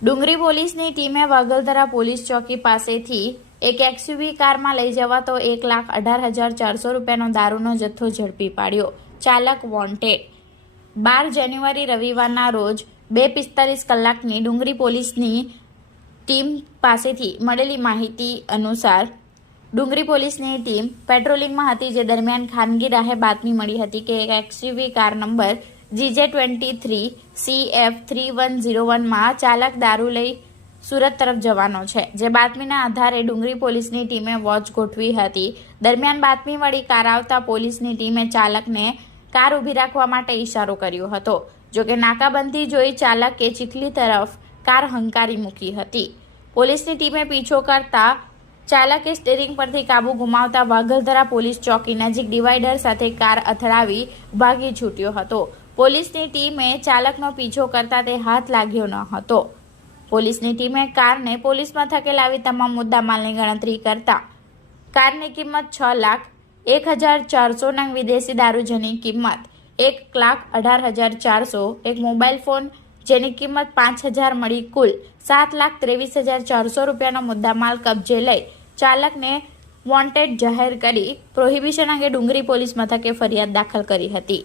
ડુંગરી પોલીસની ટીમે વાગલધરા પોલીસ ચોકી પાસેથી એક એક્સયુવી કારમાં લઈ જવાતો એક લાખ અઢાર હજાર ચારસો રૂપિયાનો દારૂનો જથ્થો ઝડપી પાડ્યો. ચાલક વોન્ટેડ બાર જાન્યુઆરી રવિવારના રોજ બે પિસ્તાલીસ કલાકની ડુંગરી પોલીસની ટીમ પાસેથી મળેલી માહિતી અનુસાર ડુંગરી પોલીસની ટીમ પેટ્રોલિંગમાં હતી, જે દરમિયાન ખાનગી રાહે બાતમી મળી હતી કે એક XUV car number GJ twenty three C F three one zero વનમાં ચાલક દારૂ લઈ સુરત તરફ જવાનો છે. જે બાતમીના આધારે ડુંગરી પોલીસની ટીમે વોચ ગોઠવી હતી. દરમિયાન બાતમી વળી કાર આવતા પોલીસની ટીમે ચાલકને કાર ઊભી રાખવા માટે ઇશારો કર્યો હતો. જોકે નાકાબંધી જોઈ ચાલકે ચીખલી તરફ કાર હંકારી મૂકી હતી. પોલીસની ટીમે પીછો કરતા ચાલકે સ્ટેરિંગ પરથી કાબુ ગુમાવતા વાઘલધરા પોલીસ ચોકી નજીક ડિવાઈડર સાથે કાર અથડાવી ભાગી છૂટ્યો હતો. પોલીસની ટીમે ચાલકનો પીછો કરતા તે હાથ લાગ્યો ન હતો. પોલીસની ટીમે કારને પોલીસ મથકે લાવી તમામ મુદ્દામાલની ગણતરી કરતા. કારની કિંમત છ લાખ, એક હજાર ચારસો નંગ વિદેશી દારૂજની કિંમત એક લાખ અઢાર હજાર ચારસો, એક મોબાઈલ ફોન જેની કિંમત પાંચ હજાર મળી કુલ સાત લાખ ત્રેવીસ હજાર ચારસો રૂપિયાનો મુદ્દામાલ કબજે લઈ ચાલકને વોન્ટેડ જાહેર કરી પ્રોહિબિશન અંગે ડુંગરી પોલીસ મથકે ફરિયાદ દાખલ કરી હતી.